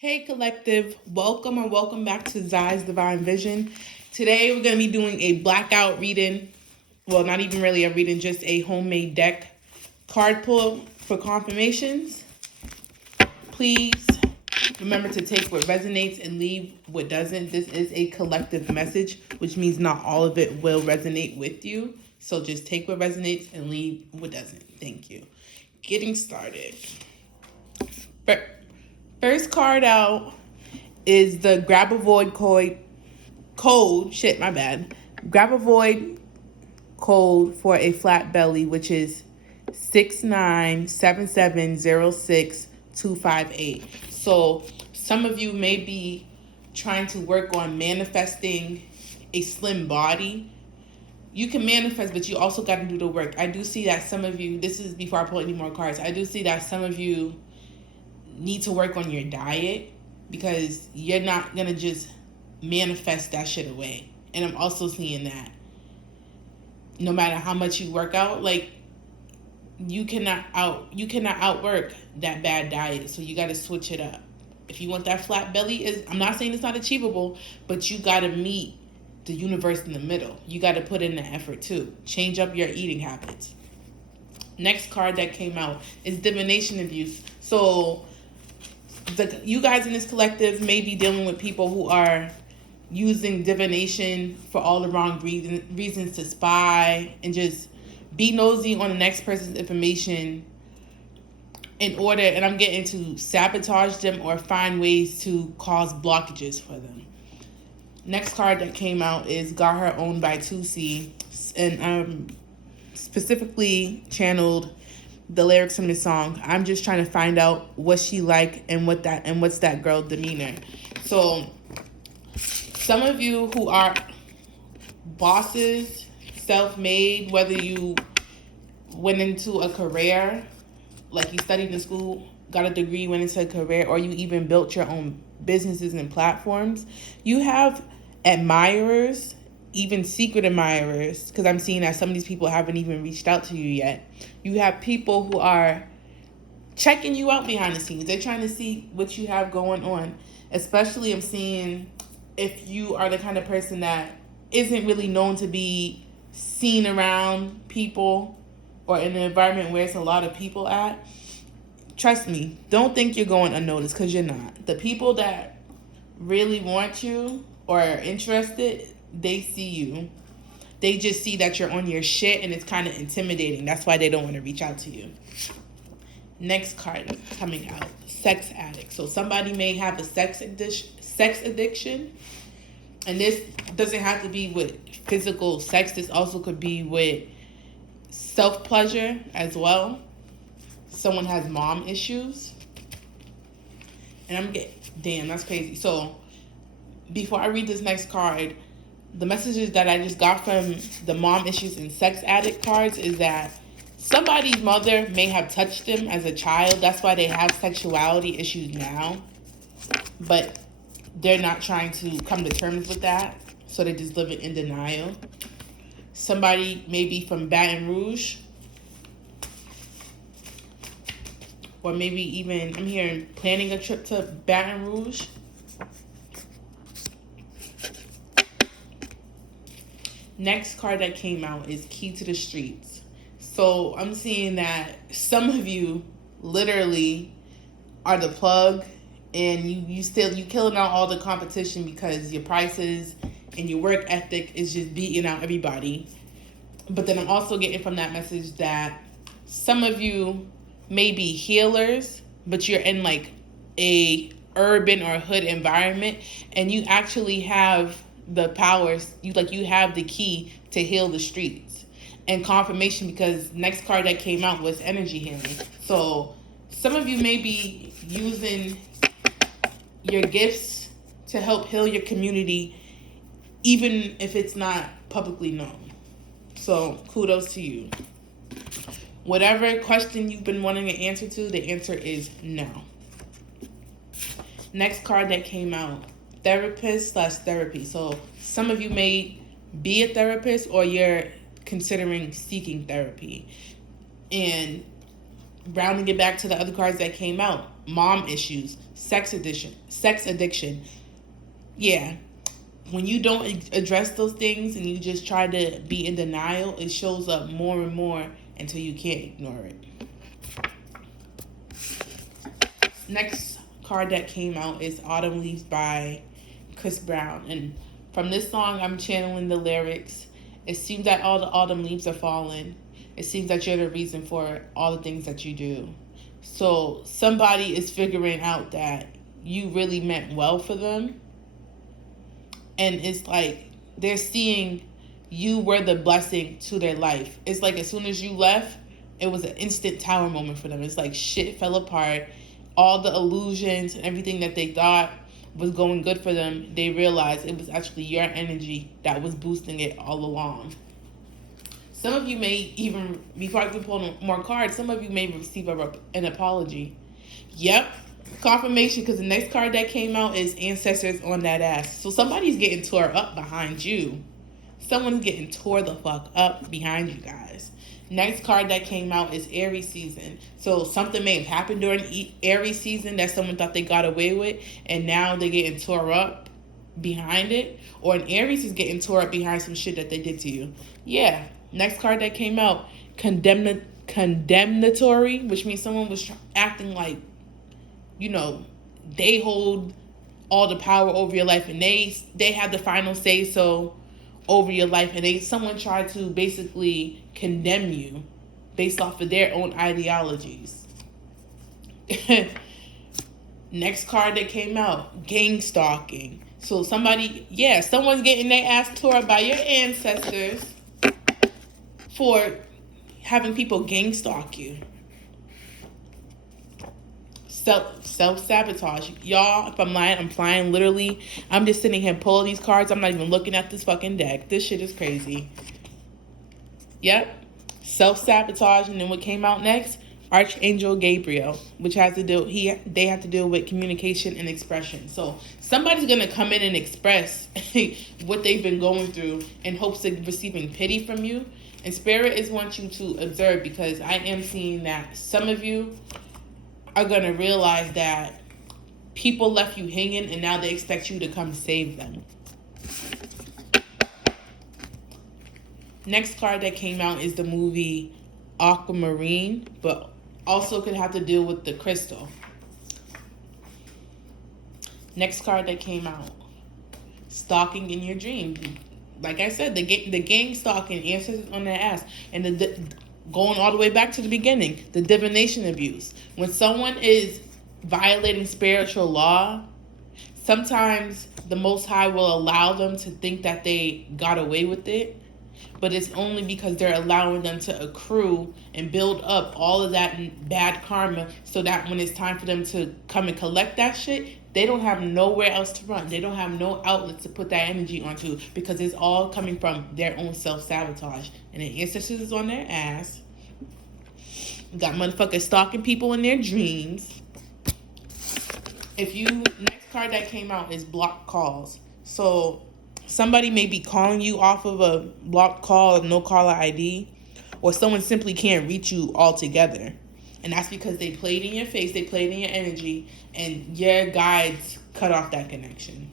Hey collective, welcome or welcome back to Zai's Divine Vision. Today we're going to be doing a blackout reading. Well, not even really a reading, just a homemade deck card pull for confirmations. Please remember to take what resonates and leave what doesn't. This is a collective message, which means not all of it will resonate with you. So just take what resonates and leave what doesn't. Thank you. Getting started. First card out is the grab a void code. Grab a void code for a flat belly, which is 697706 So some of you may be trying to work on manifesting a slim body. You can manifest, but you also got to do the work. I do see that some of you, this is before I pull any more cards, I do see that some of you need to work on your diet because you're not going to just manifest that shit away. And I'm also seeing that no matter how much you work out, like you cannot outwork that bad diet. So you got to switch it up. If you want that flat belly, I'm not saying it's not achievable, but you got to meet the universe in the middle. You got to put in the effort too. Change up your eating habits. Next card that came out is divination abuse. So you guys in this collective may be dealing with people who are using divination for all the wrong reasons to spy and just be nosy on the next person's information in order, and I'm getting to sabotage them or find ways to cause blockages for them. Next card that came out is Got Her Owned by 2C, and specifically channeled the lyrics from the song. I'm just trying to find out what she like and what's that girl demeanor. So some of you who are bosses, self-made, whether you went into a career, like you studied in school, got a degree, went into a career, or you even built your own businesses and platforms, you have admirers, even secret admirers, because I'm seeing that some of these people haven't even reached out to you yet. You have people who are checking you out behind the scenes. They're trying to see what you have going on. Especially I'm seeing if you are the kind of person that isn't really known to be seen around people or in an environment where it's a lot of people at. Trust me, don't think you're going unnoticed, because you're not. The people that really want you or are interested, they see you. They just see that you're on your shit and it's kind of intimidating. That's why they don't want to reach out to you. Next card coming out, sex addict. So somebody may have a sex addiction. And this doesn't have to be with physical sex. This also could be with self-pleasure as well. Someone has mom issues. And damn, that's crazy. So before I read this next card, the messages that I just got from the mom issues and sex addict cards is that somebody's mother may have touched them as a child. That's why they have sexuality issues now. But they're not trying to come to terms with that. So they just live in denial. Somebody maybe from Baton Rouge. Or maybe even, I'm hearing, planning a trip to Baton Rouge. Next card that came out is Key to the Streets. So I'm seeing that some of you literally are the plug, and you killing out all the competition because your prices and your work ethic is just beating out everybody. But then I'm also getting from that message that some of you may be healers, but you're in like a urban or hood environment, and you actually have the powers, you have the key to heal the streets. And confirmation, because next card that came out was energy healing. So some of you may be using your gifts to help heal your community, even if it's not publicly known. So kudos to you. Whatever question you've been wanting an answer to, the answer is no. Next card that came out, therapist/therapy. So some of you may be a therapist, or you're considering seeking therapy. And rounding it back to the other cards that came out, mom issues. Sex addiction. Yeah. When you don't address those things and you just try to be in denial, it shows up more and more until you can't ignore it. Next card that came out is Autumn Leaves by Chris Brown. And from this song, I'm channeling the lyrics. It seems that all the autumn leaves are falling. It seems that you're the reason for all the things that you do. So somebody is figuring out that you really meant well for them. And it's like they're seeing you were the blessing to their life. It's like as soon as you left, it was an instant tower moment for them. It's like shit fell apart. All the illusions and everything that they thought was going good for them, they realized it was actually your energy that was boosting it all along. Some of you may even, before I can pull more cards, some of you may receive an apology. Yep, confirmation, because the next card that came out is Ancestors on that ass. So somebody's getting tore up behind you. Someone's getting tore the fuck up behind you guys. Next card that came out is Aries season. So something may have happened during Aries season that someone thought they got away with, and now they're getting tore up behind it. Or an Aries is getting tore up behind some shit that they did to you. Yeah. Next card that came out, condemnatory, which means someone was acting like, they hold all the power over your life and they have the final say so over your life, and someone tried to basically condemn you based off of their own ideologies. Next card that came out, gang stalking. So someone's getting their ass tore up by your ancestors for having people gang stalk you. Self-sabotage. Y'all, if I'm lying, I'm flying. Literally, I'm just sitting here pulling these cards. I'm not even looking at this fucking deck. This shit is crazy. Yep. Self-sabotage. And then what came out next? Archangel Gabriel, which has to do, they have to deal with communication and expression. So somebody's going to come in and express what they've been going through in hopes of receiving pity from you. And Spirit is wants you to observe, because I am seeing that some of you are going to realize that people left you hanging and now they expect you to come save them. Next card that came out is the movie Aquamarine, but also could have to deal with the crystal. Next card that came out, Stalking in Your Dreams. Like I said, the gang stalking, ancestors on their ass, and going all the way back to the beginning, the divination abuse. When someone is violating spiritual law, sometimes the Most High will allow them to think that they got away with it, but it's only because they're allowing them to accrue and build up all of that bad karma, so that when it's time for them to come and collect that shit, they don't have nowhere else to run. They don't have no outlets to put that energy onto, because it's all coming from their own self-sabotage. And the ancestors is on their ass. Got motherfuckers stalking people in their dreams. Next card that came out is blocked calls. So somebody may be calling you off of a blocked call, no caller ID, or someone simply can't reach you altogether. And that's because they played in your face, they played in your energy, and your guides cut off that connection.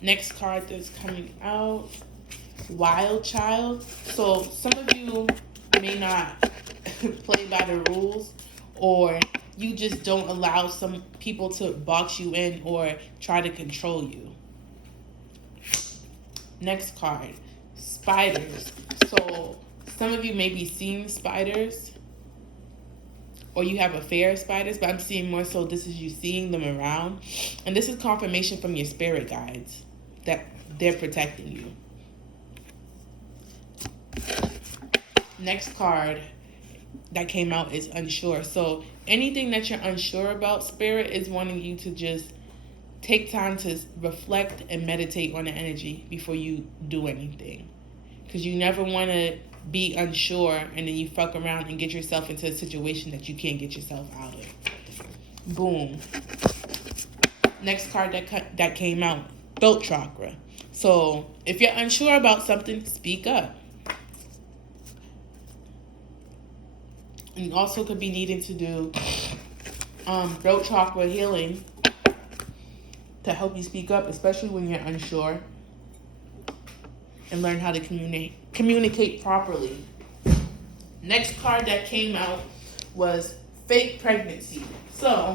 Next card that's coming out, Wild Child. So some of you may not play by the rules, or you just don't allow some people to box you in or try to control you. Next card, spiders. So some of you may be seeing spiders, or you have a fear of spiders, but I'm seeing more so this is you seeing them around. And this is confirmation from your spirit guides that they're protecting you. Next card that came out is unsure. So anything that you're unsure about, Spirit is wanting you to just take time to reflect and meditate on the energy before you do anything. Because you never want to be unsure and then you fuck around and get yourself into a situation that you can't get yourself out of. Boom. Next card that came out, throat chakra. So if you're unsure about something, speak up. And you also could be needing to do throat chakra healing to help you speak up, especially when you're unsure, and learn how to communicate properly. Next card that came out was fake pregnancy. So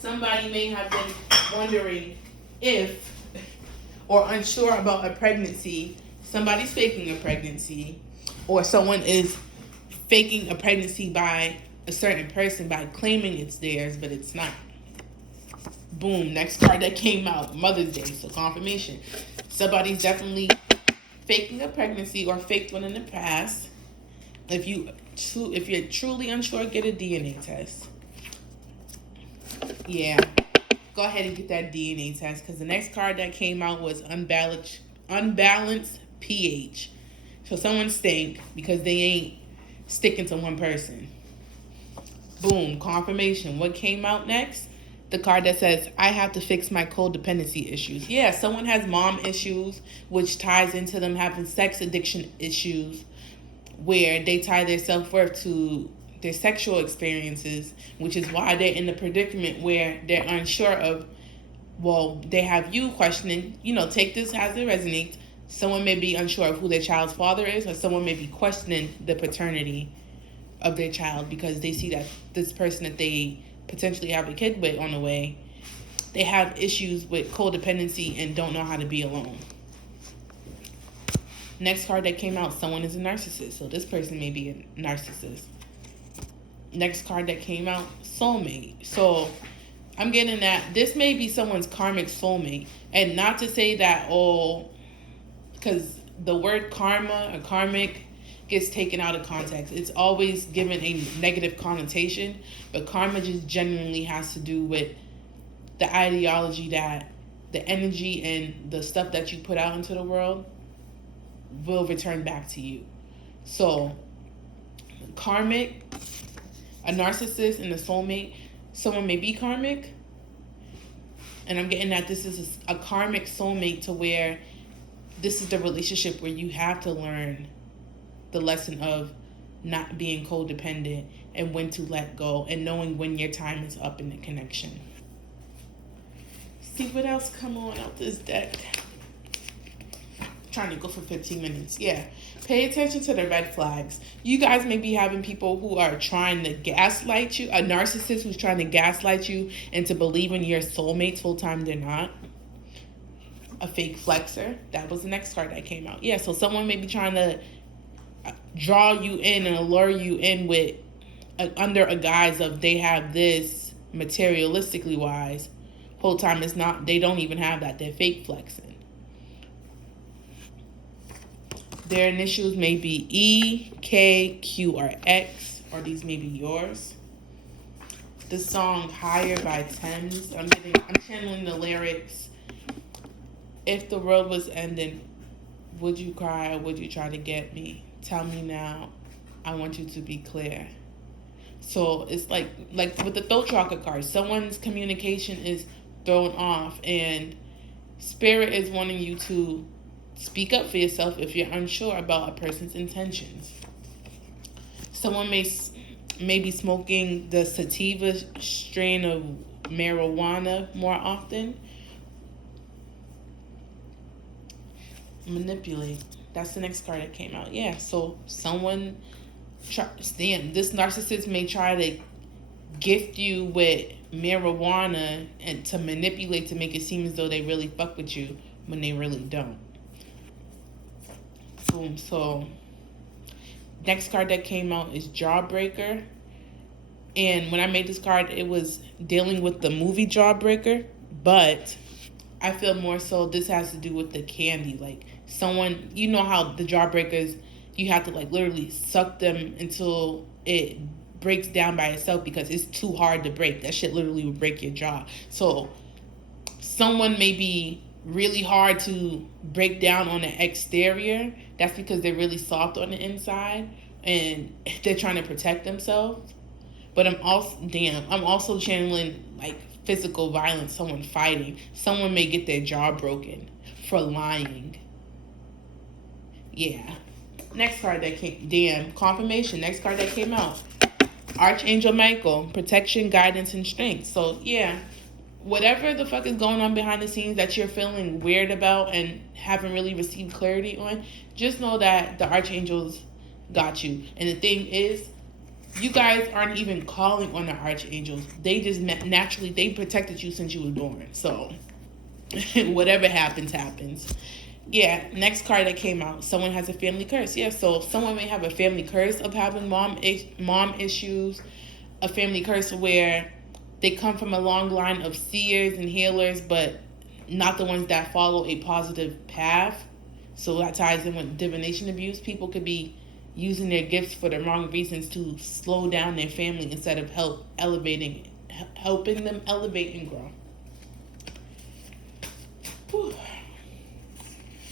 somebody may have been wondering if, or unsure about a pregnancy, somebody's faking a pregnancy, or someone is faking a pregnancy by a certain person by claiming it's theirs, but it's not. Boom, next card that came out, Mother's Day, so confirmation. Somebody's definitely faking a pregnancy or faked one in the past. If you're truly unsure, get a DNA test. Yeah, go ahead and get that DNA test, because the next card that came out was unbalanced pH. So someone stank because they ain't sticking to one person. Boom, confirmation. What came out next? The card that says, I have to fix my codependency issues. Yeah, someone has mom issues, which ties into them having sex addiction issues, where they tie their self-worth to their sexual experiences, which is why they're in the predicament where they're unsure of, well, they have you questioning, take this as it resonates. Someone may be unsure of who their child's father is, or someone may be questioning the paternity of their child because they see that this person that they potentially have a kid with on the way, they have issues with codependency and don't know how to be alone. Next card that came out, someone is a narcissist. So this person may be a narcissist. Next card that came out, soulmate. So I'm getting that this may be someone's karmic soulmate. And not to say that, because the word karma or karmic gets taken out of context. It's always given a negative connotation, but karma just genuinely has to do with the ideology that the energy and the stuff that you put out into the world will return back to you. So karmic, a narcissist and a soulmate, someone may be karmic, and I'm getting that this is a karmic soulmate, to where this is the relationship where you have to learn the lesson of not being codependent and when to let go, and knowing when your time is up in the connection. See what else come on out this deck. Trying to go for 15 minutes. Yeah. Pay attention to the red flags. You guys may be having people who are trying to gaslight you, a narcissist who's trying to gaslight you into believing you're soulmates full time. They're not. A fake flexer. That was the next card that came out. Yeah, so someone may be trying to draw you in and allure you in with under a guise of they have this materialistically wise. Whole time it's not. They don't even have that. They're fake flexing. Their initials may be E, K, Q, or X, or these may be yours. The song Higher by Thames. I'm channeling the lyrics. If the world was ending, would you cry or would you try to get me? Tell me now. I want you to be clear. So it's like with the throat chakra card, someone's communication is thrown off, and spirit is wanting you to speak up for yourself if you're unsure about a person's intentions. Someone may be smoking the sativa strain of marijuana more often. Manipulate. That's the next card that came out. Yeah, so someone, this narcissist may try to gift you with marijuana and to manipulate, to make it seem as though they really fuck with you when they really don't. Boom. So next card that came out is Jawbreaker. And when I made this card, it was dealing with the movie Jawbreaker, but I feel more so this has to do with the candy. Like someone, you know how the Jawbreakers, you have to like literally suck them until it breaks down by itself because it's too hard to break. That shit literally would break your jaw. So someone may be really hard to break down on the exterior. That's because they're really soft on the inside and they're trying to protect themselves. But I'm also channeling like physical violence, someone fighting. Someone may get their jaw broken for lying. Yeah. Next card that came, confirmation. Next card that came out, Archangel Michael, protection, guidance, and strength. So yeah, whatever the fuck is going on behind the scenes that you're feeling weird about and haven't really received clarity on, just know that the archangels got you. And the thing is, you guys aren't even calling on the archangels. They just naturally, they protected you since you was born. So whatever happens, happens. Yeah, next card that came out, someone has a family curse. Yeah, so someone may have a family curse of having mom issues, a family curse where they come from a long line of seers and healers, but not the ones that follow a positive path. So that ties in with divination abuse. People could be using their gifts for the wrong reasons to slow down their family instead of helping them elevate and grow. Whew.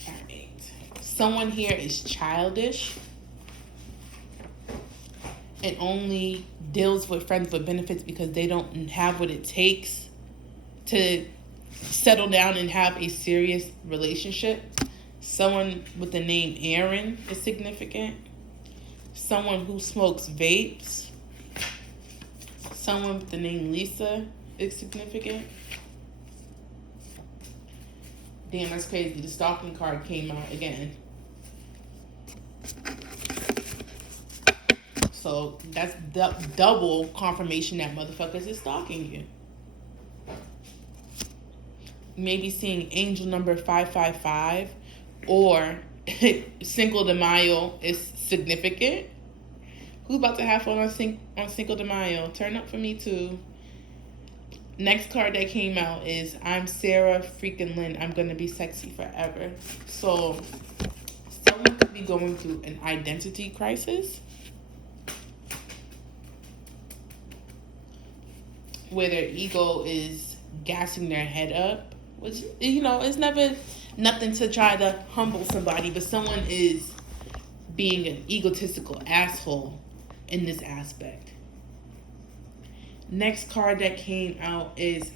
All right. Someone here is childish and only deals with friends with benefits because they don't have what it takes to settle down and have a serious relationship. Someone with the name Aaron is significant. Someone who smokes vapes. Someone with the name Lisa is significant. Damn, that's crazy. The stalking card came out again. So that's double confirmation that motherfuckers is stalking you. Maybe seeing angel number 555 or Cinco de Mayo is significant. Who's about to have fun on Cinco de Mayo? Turn up for me too. Next card that came out is I'm Sarah freaking Lynn. I'm gonna be sexy forever. So someone could be going through an identity crisis where their ego is gassing their head up, which, you know, it's never nothing to try to humble somebody, but someone is being an egotistical asshole in this aspect. Next card that came out is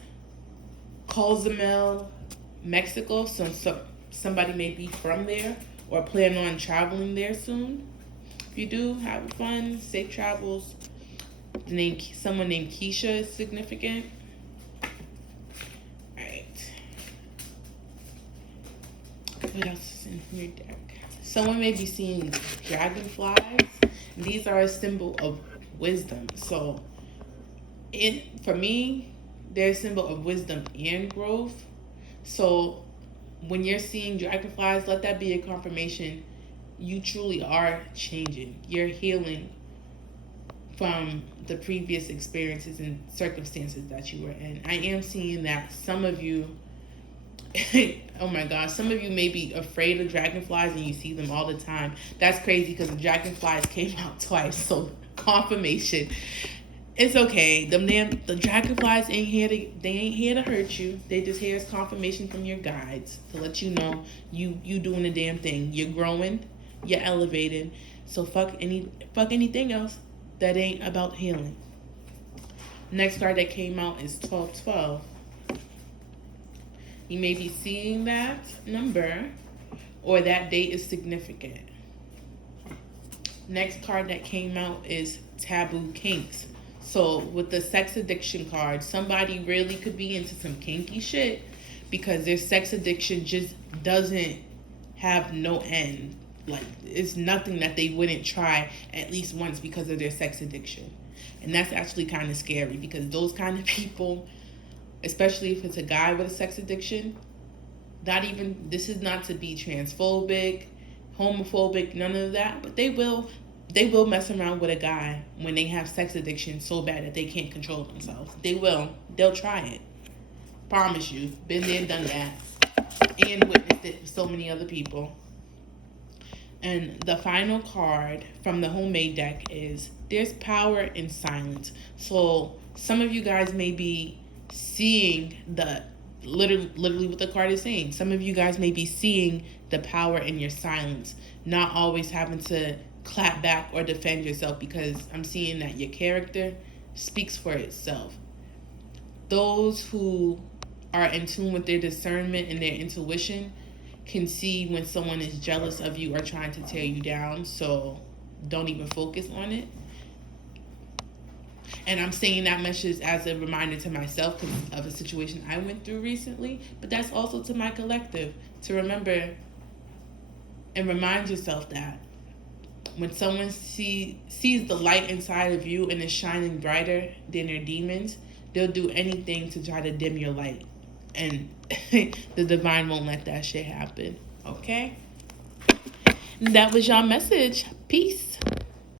Cozumel, Mexico. So somebody may be from there or plan on traveling there soon. If you do, have fun, safe travels. Someone named Keisha is significant. Alright. What else is in your deck? Someone may be seeing dragonflies. These are a symbol of wisdom. So for me, they're a symbol of wisdom and growth. So when you're seeing dragonflies, let that be a confirmation you truly are changing. You're healing from the previous experiences and circumstances that you were in. I am seeing that some of you, oh my gosh, some of you may be afraid of dragonflies and you see them all the time. That's crazy because the dragonflies came out twice, so confirmation. It's okay. The dragonflies ain't here to hurt you. They just here as confirmation from your guides to let you know you doing the damn thing. You're growing, you're elevating. So fuck anything else that ain't about healing. Next card that came out is 1212. You may be seeing that number or that date is significant. Next card that came out is Taboo Kinks. So with the sex addiction card, somebody really could be into some kinky shit because their sex addiction just doesn't have no end. Like, it's nothing that they wouldn't try at least once because of their sex addiction. And that's actually kind of scary because those kind of people, especially if it's a guy with a sex addiction, this is not to be transphobic, homophobic, none of that, but they will mess around with a guy when they have sex addiction so bad that they can't control themselves. They'll try it. Promise you. Been there, done that. And witnessed it with so many other people. And the final card from the homemade deck is there's power in silence. So some of you guys may be seeing literally what the card is saying. Some of you guys may be seeing the power in your silence, not always having to clap back or defend yourself, because I'm seeing that your character speaks for itself. Those who are in tune with their discernment and their intuition can see when someone is jealous of you or trying to tear you down, so don't even focus on it. And I'm saying that message as a reminder to myself because of a situation I went through recently. But that's also to my collective to remember and remind yourself that when someone sees the light inside of you and is shining brighter than their demons, they'll do anything to try to dim your light. And the divine won't let that shit happen. Okay? That was your message. Peace.